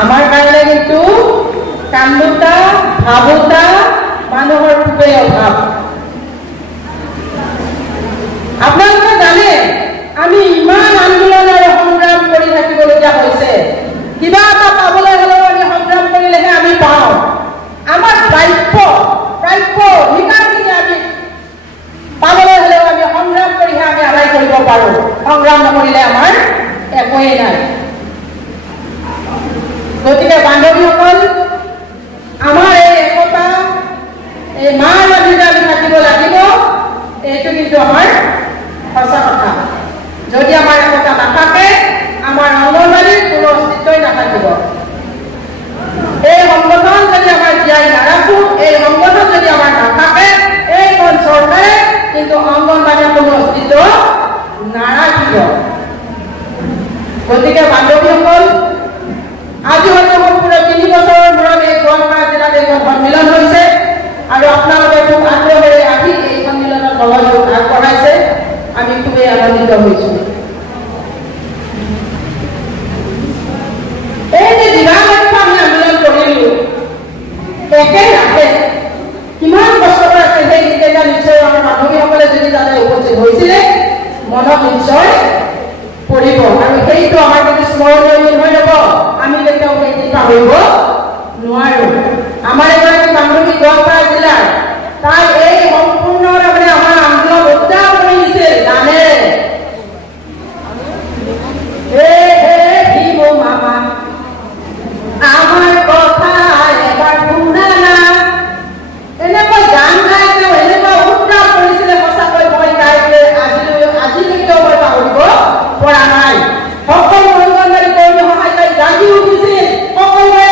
আমাৰ কাৰণে কিন্তু কান্দোতা ভাবোতা মানুহৰ খুবেই অভাৱ। আপোনালোকে জানে আমি ইমান আন্দোলন আৰু সংগ্ৰাম কৰি থাকিবলগীয়া হৈছে। কিবা এটা পাবলৈ হ'লেও আমি সংগ্ৰাম কৰিলেহে আমি পাওঁ। আমাৰ প্ৰাপ্য অধিকাৰখিনি আমি পাবলৈ হ'লেও আমি সংগ্ৰাম কৰিহে আমি আদায় কৰিব পাৰোঁ। সংগ্ৰাম নকৰিলে আমাৰ একোৱেই নাই। গতিকে বান্ধৱীসকল, আমাৰ এই একতা, এই মাৰ মাজতে আমি থাকিব লাগিব। এইটো কিন্তু আমাৰ সঁচা কথা। যদি আমাৰ একতা নাথাকে, আমাৰ অংগনবাড়ীৰ কোনো অস্তিত্বই নাথাকিব। এই সংগঠন যদি আমাৰ জীয়াই নাৰাখোঁ, এই সংগঠন যদি আমাৰ নাথাকে, এইখন চৰকাৰে কিন্তু অংগনবাড়ীৰ কোনো অস্তিত্ব নাৰাখিব। গতিকে বান্ধৱীসকল, আজি হয়তো সম্পূৰ্ণ 3 বছৰৰ মূৰত এই গোৱালপাৰা জিলাত এখন সন্মিলন হৈছে আৰু আপোনালোকে খুব আগ্ৰহেৰে আহি এই সন্মিলনত সহযোগ আগবঢ়াইছে। আমি খুবেই আনন্দিত হৈছোঁ। এই যে দিবাগত আমি আন্দোলন কৰিলোঁ, একেৰাহে কিমান কষ্ট আছে সেই গীতকেইটা নিশ্চয় আমাৰ বান্ধৱীসকলে যদি তাতে উপস্থিত হৈছিলে মনত নিশ্চয় পৰিব। আৰু সেইটো আমাৰ কিন্তু স্মৰণীয় হৈ ৰ'ব। আমি কেতিয়াও সেই পাহৰিব নোৱাৰোঁ। আমাৰ এগৰাকী বান্ধৱী গোৱালপাৰা জিলাৰ, তাই এই সম্পূৰ্ণ তাৰমানে আমাৰ আন্দোলন উদ্যান কৰি দিছিল গানেৰে। মামা আমাৰ কথা এবাৰ শুনা না, এনেকৈ গান গাই তেওঁ এনেকুৱা উত্তাপ কৰিছিলে। সঁচাকৈ মই তাইকে আজিলৈকেও মই পাহৰিব পৰা নাই। সকলো অংগনবাড়ী কৰ্মী সহায় তাই জাগি উঠিছিল। সকলোৱে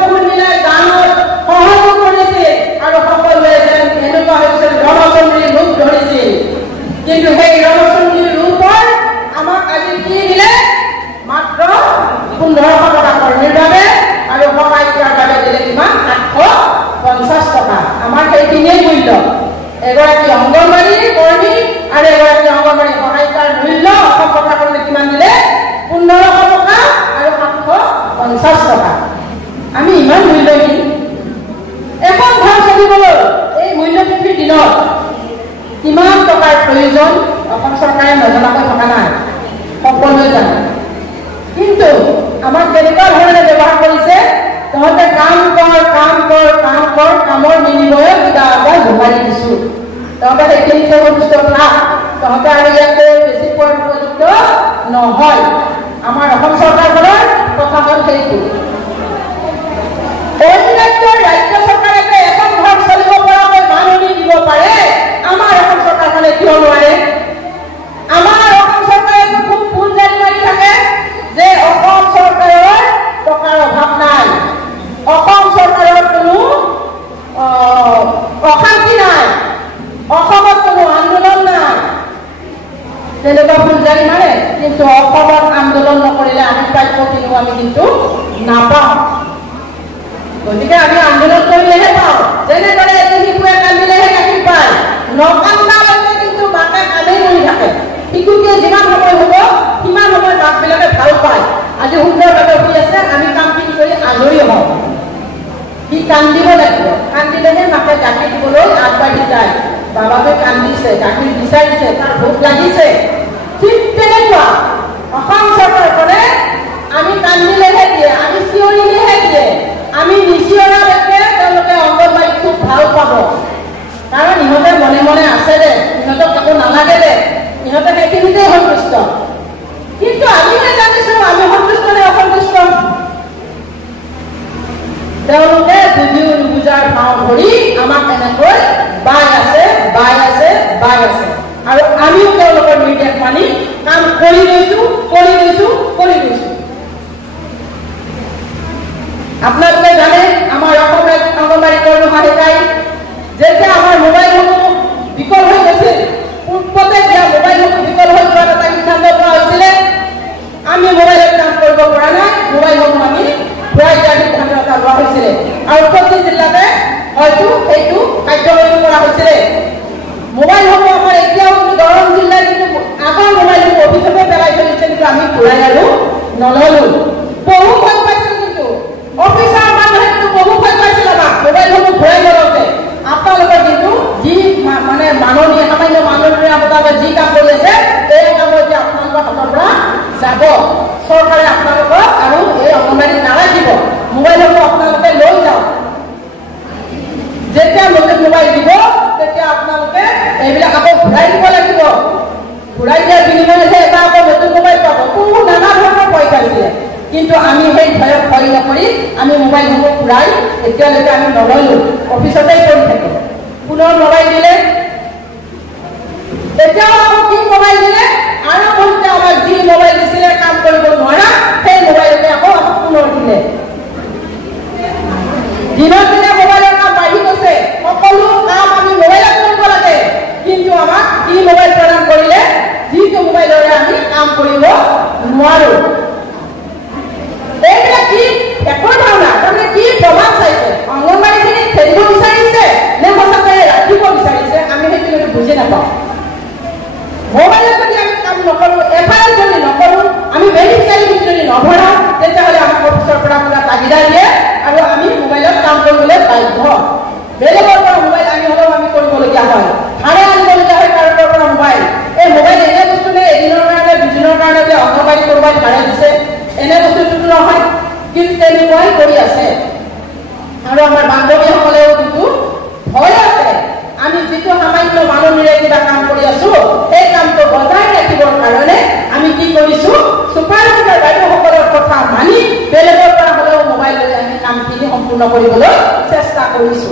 সুৰ মিলাই গানত সহযোগ কৰিছিল আৰু সকলোৱে যেন এনেকুৱা হৈছিল ৰণচণ্ডীৰ ৰূপ ধৰিছিল। কিন্তু সেই ৰণচণ্ডীৰ ৰূপৰ আমাক আজি কি দিলে? মাত্ৰ 1500 টকা কৰ্মীৰ বাবে আৰু সহায়িকাৰ বাবে দিলে কিমান? 850 টকা। আমাৰ সেইখিনিয়েই মূল্য। এগৰাকী অংগনবাড়ীৰ কৰ্মী আৰু এগৰাকী অংগনবাড়ী সহায়িকাৰ মূল্য অসম চৰকাৰখনে কিমান দিলে? 1500 টকা আৰু 850 টকা। আমি ইমান মূল্যহীন। এখন ঘৰ চলিবলৈ এই মূল্যবৃদ্ধিৰ দিনত কিমান টকাৰ প্ৰয়োজন অসম চৰকাৰে নজনাকৈ থকা নাই, সকলোৱে জানে। কিন্তু আমাক কেনেকুৱা ধৰণে ব্যৱহাৰ কৰিছে? তহঁতে কাম কৰ, কামৰ বিনিময়ত কিবা এটা যোগাৰি দিছোঁ। তহঁতে সেইখিনি সন্তুষ্ট থাক, তহঁতে আৰু ইয়াতকৈ বেছি পোৱাৰ উপযুক্ত নহয়। আমাৰ অসম চৰকাৰখনৰ কথা হ'ল সেইটো। ৰাজ্য চৰকাৰে এখন ঘৰ চলিব পৰাকৈ মাননি দিব পাৰে, আমাৰ অসম চৰকাৰখনে কিয় নোৱাৰে? আমাৰ অসম চৰকাৰে খুব ভুল জানি মাৰি থাকে যে অসম চৰকাৰৰ টকাৰ অভাৱ নাই, অসম চৰকাৰৰ কোনো অশান্তি নাই, অসমত কোনো আন্দোলন নাই, তেনেকুৱা ভুল জানি মাৰে। কিন্তু অসমত আন্দোলন নকৰিলে আমি প্ৰাপ্যখিনিও আমি কিন্তু নাপাওঁ। গতিকে আমি আন্দোলন কৰিলেহে পাওঁ। যেনেদৰে এটি শিশুৱে কান্দিলেহে গাখীৰ পায়, নকান্দালৈকে কিন্তু মাকে কামেই কৰি থাকে। শিশুটিয়ে যিমান সময় হ'ব সিমান সময় মাকবিলাকে ভাল পায়। আজি সুন্দৰভাৱে শুই আছে, আমি কামখিনি কৰি আজৰি হওঁ। সি কান্দিব লাগিব, কান্দিলেহে মাকে গাখীৰ দিবলৈ আগবাঢ়ি যায়। বাবাকে কান্দিছে, গাখীৰ বিচাৰিছে, তাৰ ভোক লাগিছে। ঠিক তেনেকুৱা অসম চৰকাৰখনে আমি কান্দিলেহে দিয়ে, আমি চিঞৰিলেহে দিয়ে, আমি নিচিঞৰালৈকে তেওঁলোকে অংগনবাড়ীক খুব ভাল পাব। কাৰণ ইহঁতে মনে মনে আছে দে, ইহঁতক একো নালাগে দে, ইহঁতে সেইখিনিতে সন্তুষ্ট। কিন্তু আমি জানিছোঁ আমি সন্তুষ্ট নে অসন্তুষ্ট? তেওঁলোকে বুজিও নুবুজাৰ ভাও ধৰি আমাক এনেকৈ বাই আছে আৰু আমিও তেওঁলোকৰ নিৰ্দেশ মানি কাম কৰি গৈছোঁ। আপোনালোকে জানে আমাৰ অসম অংগনবাড়ী কৰ্মী সহায়িকাই যেতিয়া আমাৰ মোবাইলসমূহ বিকল হৈ গৈছিল, পূৰ্বতে দিয়া মোবাইলসমূহ বিকল হৈ যোৱাৰ এটা সিদ্ধান্ত লোৱা হৈছিলে। আমি মোবাইলত কাম কৰিব পৰা নাই, মোবাইলসমূহ আমি ঘূৰাই দিয়াৰ সিদ্ধান্ত এটা লোৱা হৈছিলে আৰু প্ৰতি জিলাতে হয়তো সেইটো কাৰ্যকৰী কৰা হৈছিলে। মোবাইলসমূহ আমাৰ এতিয়াও কিন্তু দৰং জিলাৰ কিন্তু আগৰ মোবাইলসমূহ অভিযোগে পেলাই চলিছে, কিন্তু আমি ঘূৰাই আৰু নললোঁ। বহু ভয় পাইছোঁ কিন্তু নকৰি আমি মোবাইলসমূহ ঘূৰাই এতিয়ালৈকে আমি নল'লোঁ, অফিচতেই কৰি থাকোঁ। পুনৰ মোবাইল দিলে, এতিয়াও আকৌ কি মোবাইল দিলে, আৰম্ভণিতে আমাক যি মোবাইল দিছিলে কাম কৰিব নোৱাৰা সেই মোবাইলতে আকৌ আমাক পুনৰ দিলে। দিনক দিনে মোবাইলৰ কাম বাঢ়ি গৈছে, সকলো কাম আমি মোবাইলত কৰিব লাগে, কিন্তু আমাক কি মোবাইল প্ৰদান কৰিলে যিটো মোবাইলৰে আমি কাম কৰিব নোৱাৰো। এইবিলাক কি একো ধাৰণা, তাৰমানে কি প্ৰমাণ চাইছে, অংগনবাড়ীখিনি খেলিব বিচাৰিছে নে সঁচাকৈ ৰাখিব বিচাৰিছে, আমি সেইটো বুজি নাপাওঁ। মোবাইলত যদি আমি কাম নকৰোঁ, এফআইআৰ যদি নকৰোঁ, আমি বেনিফিচিয়াৰী যদি নভৰাওঁ, তেতিয়াহ'লে আমাক অফিচৰ পৰা পুৰা তাগিদা দিয়ে আৰু আমি মোবাইলত কাম কৰিবলৈ বাধ্য। বেলেগৰ পৰা মোবাইল আনি হ'লেও আমি কৰিবলগীয়া হয়, ভাড়া আনিবলগীয়া হয় কাৰোবাৰ পৰা মোবাইল। এই মোবাইল এনে বস্তু নে এদিনৰ কাৰণে দুদিনৰ কাৰণে যে অংগনবাড়ী কোনোবাই ভাড়া দিছে, এনে বস্তুটোতো নহয়, কিন্তু তেনেকুৱাই কৰি আছে। আৰু আমাৰ বান্ধৱীসকলেও কিন্তু ভয়তে আমি যিটো সামান্য মাননীৰে কিবা কাম কৰি আছো, সেই কামটো বজাই ৰাখিবৰ কাৰণে আমি কি কৰিছো, ছুপাৰভাইজাৰ বাইদেউসকলৰ কথা মানি বেলেগৰ পৰা হ'লেও মোবাইল লৈ আমি কামখিনি সম্পূৰ্ণ কৰিবলৈ চেষ্টা কৰিছো।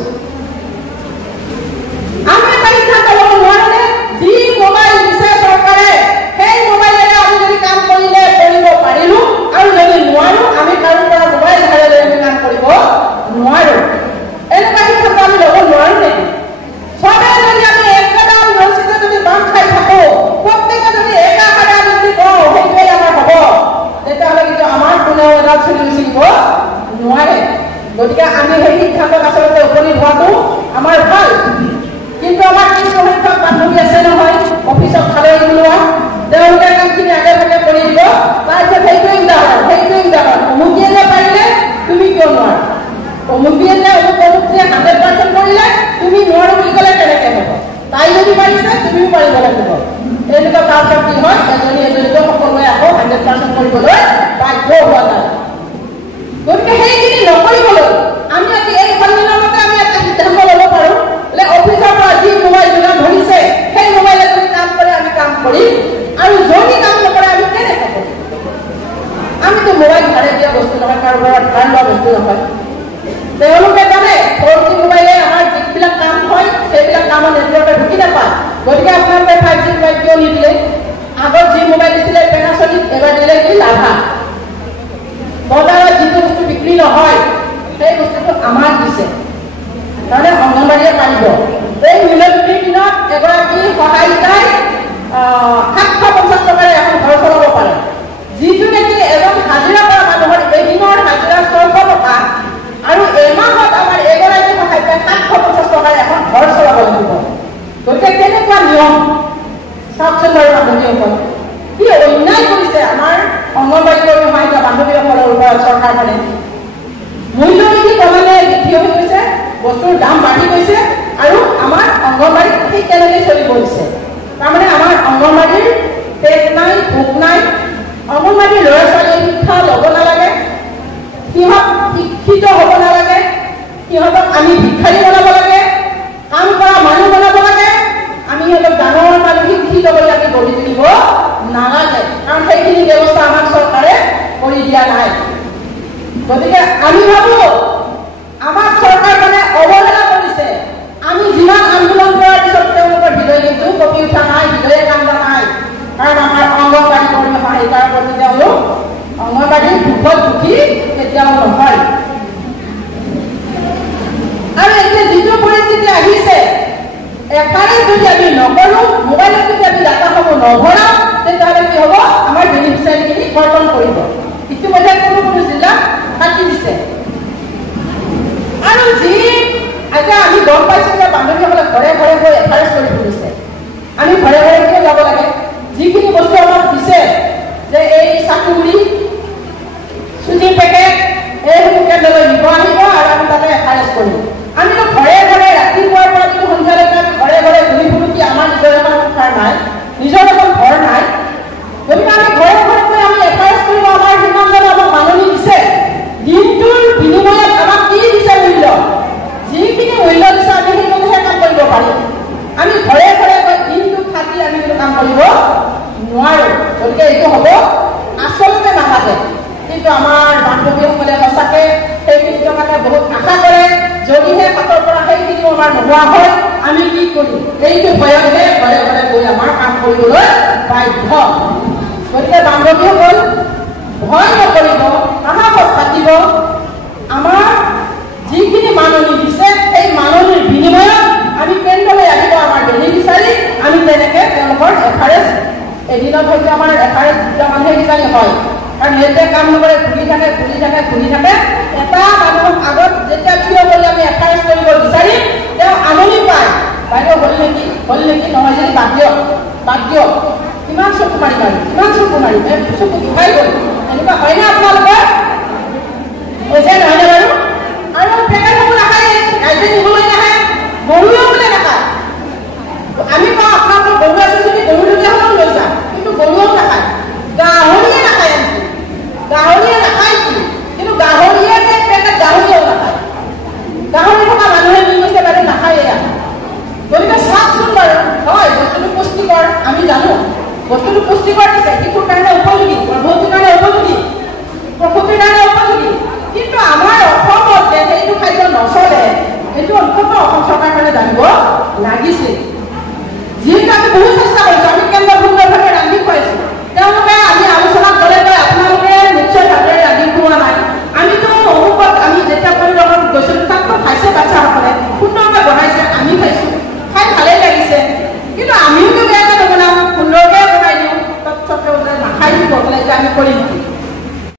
আমি এটা সিদ্ধান্ত ল'ব নোৱাৰোনে, যি মোবাইল দিছে চৰকাৰে সেই মোবাইলেৰে আমি যদি কাম কৰিলে কৰিব পাৰিলো, আৰু যদি নোৱাৰো আমি কাৰো পৰা মোবাইল ধাৰে লৈ আমি কাম কৰিব নোৱাৰো। এনেকুৱা সিদ্ধান্ত আমি ল'ব নোৱাৰো নেকি? সবে যদি আমি একেটা ৰচিতে যদি বান্ধ খাই থাকো, প্ৰত্যেকে যদি একাষাৰে আমি যদি কওঁ সেইটোৱেই আমাৰ হ'ব, তেতিয়াহ'লে কিন্তু আমাৰ কোনেও এডাল চুলি চিঙিব নোৱাৰে। গতিকে আমি সেই সিদ্ধান্তত আচলতে উপনীত হোৱাটো আমাৰ ভাল। কিন্তু আমাৰ কিছু সংখ্যক বান্ধৱী আছে নহয় অফিচত খালৈ ওলোৱা, তেওঁলোকে কামখিনি আগে ভাগে কৰি দিব, তাৰপিছত সেইটোৱেই উদাহৰণ অমুকিয়ে যে পাৰিলে তুমি কিয় নোৱাৰা, অমুকিয়ে যে অমুকিয়ে 100% কৰিলে তুমি নোৱাৰো বুলি ক'লে কেনেকৈ হ'ব, তাই যদি পাৰিছে তুমিও পাৰিব লাগিব। এনেকুৱা তাৰপিছত কি হয়, এজনীকে সকলোৱে আকৌ 100% কৰিবলৈ বাধ্য হোৱা যায়। গতিকে সেইখিনি নকৰিবলৈ আমি আজি এই সন্মিলনতে আমি এটা সিদ্ধান্ত ল'ব পাৰোঁ যে অফিচৰ পৰা যি মোবাইল যোগান ধৰিছে সেই মোবাইলে যদি কাম কৰে আমি কাম কৰিম, আৰু যদি কাম নকৰে আমি কেনেকৈ কৰিম। আমিতো মোবাইল ভাড়ে দিয়া বস্তু নহয়, কাৰোবাৰ ধাৰ লোৱা বস্তু নহয়। তেওঁলোকে জানে 4G মোবাইলে আমাৰ যিবিলাক কাম হয় সেইবিলাক কামত নেটৱৰ্কে ঢুকি নাপায়। গতিকে আপোনালোকে 5G মোবাইল কিয় নিদিলে? আগত যি মোবাইল দিছিলে পেনাছনিক, এবাৰ দিলে কি লাভা। বজাৰত যিটো বস্তু বিক্ৰী নহয় সেই বস্তুটো আমাক দিছে, তাৰমানে অংগনবাড়ীয়ে পাৰিব। এই মূল্যবৃদ্ধিৰ দিনত এগৰাকী সহায়িকাই 750 টকাৰে এখন ঘৰ চলাব পাৰে, যিটো নেকি এজন হাজিৰা কৰা মানুহৰ এদিনৰ হাজিৰা 600 টকা, আৰু এমাহত আমাৰ এগৰাকী সহায়িকাই 750 টকাৰে এখন ঘৰ চলাব লাগিব। গতিকে কেনেকুৱা নিয়ম চাওকচোন বাৰু বান্ধৱীসকল, কি অন্যায় কৰিছে আমাৰ অংগনবাড়ী কৰ্মী সহায়িকা বান্ধৱীসকলৰ ওপৰত চৰকাৰখনে। মূল্যবৃদ্ধি ক্ৰমান্বয়ে বৃদ্ধি হৈ গৈছে, বস্তুৰ দাম বাঢ়ি গৈছে, আৰু আমাৰ অংগনবাড়ীত ঠিক তেনেকৈ চলিব দিছে। তাৰমানে আমাৰ অংগনবাড়ীৰ পেট নাই, ভোক নাই, অংগনবাড়ীৰ ল'ৰা ছোৱালীয়ে শিক্ষা ল'ব নালাগে, সিহঁত শিক্ষিত হ'ব নালাগে, সিহঁতক আমি ভিক্ষাৰী বনাব লাগে, কাম কৰা মানুহ বনাব লাগে, আমি সিহঁতক ডাঙৰ মানুহ শিক্ষিত কৰি আমি গঢ়ি তুলিব নালাগে, কাৰণ সেইখিনি ব্যৱস্থা আমাক চৰকাৰে কৰি দিয়া নাই। গতিকে আমি ভাবো আমাক চৰকাৰখনে অৱহেলা কৰিছে। আমি যিমান আন্দোলন কৰাৰ পিছত তেওঁলোকৰ হৃদয় কিন্তু কঁপি উঠা নাই, হৃদয়ে কান্দা নাই, কাৰণ আমাৰ অংগনবাড়ী কৰ্মী সহায়িকাৰ প্ৰতি তেওঁলোক অংগনবাড়ীৰ দুখত দুখী কেতিয়াও নহয়। আৰু এতিয়া যিটো পৰিস্থিতি আহিছে, এফালে যদি আমি নকৰো, মোবাইলত যদি আমি ডাটাসমূহ নভৰাও, তেতিয়াহ'লে কি হ'ব, আমাৰ বেনিফিচিয়াৰীখিনি কৰ্তন কৰিব। ইতিমধ্যে কোনো জিলা কাটি দিছে। আৰু যি এতিয়া আমি গম পাইছোঁ যে বান্ধৱীসকলে ঘৰে ঘৰে গৈ এফআইআৰ কৰি ফুৰিছে। আমি ঘৰে ঘৰে কিয় যাব লাগে? যিখিনি বস্তু আমাক দিছে যে এই চাকুৰি, চুজিৰ পেকেট, এইসমূহ কেন্দ্ৰলৈ নিব আহিব আৰু আমি তাতে এফআইআৰ কৰিম। আমিতো ঘৰে ঘৰে ৰাতিপুৱাৰ পৰা কিন্তু সন্ধিয়ালৈকে আমি ঘৰে ঘৰে ঘূৰি ফুৰো, কি আমাৰ নিজৰ এখন সংসাৰ নাই, নিজৰ এখন ঘৰ নাই? গতিকে আমি ঘৰে ঘৰে গৈ আমি এফআইআৰ কৰিব, আমাৰ যিমানজন আমাক মাননি দিছে, দিম নোপোৱা হয় আমি কি কৰিম এইটো ভয়তে ঘৰে ঘৰে গৈ আমাৰ কাম কৰিবলৈ বাধ্য গতিকে বান্ধৱীসকল ভয় নকৰিব সাহস থাকিব আমাৰ যিখিনি মাননি দিছে সেই মাননিৰ বিনিময়ত আমি কেন্দ্ৰলৈ আহিব আমাৰ বেনিফিচাৰী আমি তেনেকৈ তেওঁলোকৰ এফআৰএছ এদিনত হয়তো আমাৰ এফআৰএছ দুটা মানুহে কিজানি হয় কাৰণ সিহঁতে কাম নকৰে ঘূৰি থাকে এটা মানুহক আগত যেতিয়া থিয় কৰি আমি এফআৰএছ কৰিব বিচাৰিম তেওঁ আমনি পায় বাইদেউ হ'ল নেকি নহয় যদি বাদ দিয়ক কিমান চকু মাৰিম চকু দুখাই গ'ল এনেকুৱা হয়নে আপোনালোকৰ হৈছে নহয়নে বাৰু আৰু পেকেটসমূহ নাখায় গাইতে নিবলৈ নাহে গৰুৱেও বোলে নাখায় আমি কওঁ আপোনালোকৰ গৰু আছে যদি গৰুলৈকে হ'লেও লৈ যাম কিন্তু গৰুৱেও নাখায় গাহৰিয়ে নাখায় কি কিন্তু গাহৰিয়ে পেকেট গাহৰিয়েও নাখায় গাহৰি থকা মানুহে নি গৈছে বাৰু নাখায় এয়া গতিকে চাওকচোন বাৰু হয় বস্তুটো পুষ্টিকৰ আমি জানো বস্তুটো পুষ্টিকৰ দিছে শিশুৰ কাৰণে উপযোগী গৰ্ভৱতীৰ কাৰণে উপযোগী প্ৰসূতিৰ কাৰণে উপযোগী কিন্তু আমাৰ অসমত যে সেইটো খাদ্য নচলে সেইটো অন্ততঃ অসম চৰকাৰৰ কাৰণে জানিব লাগিছিল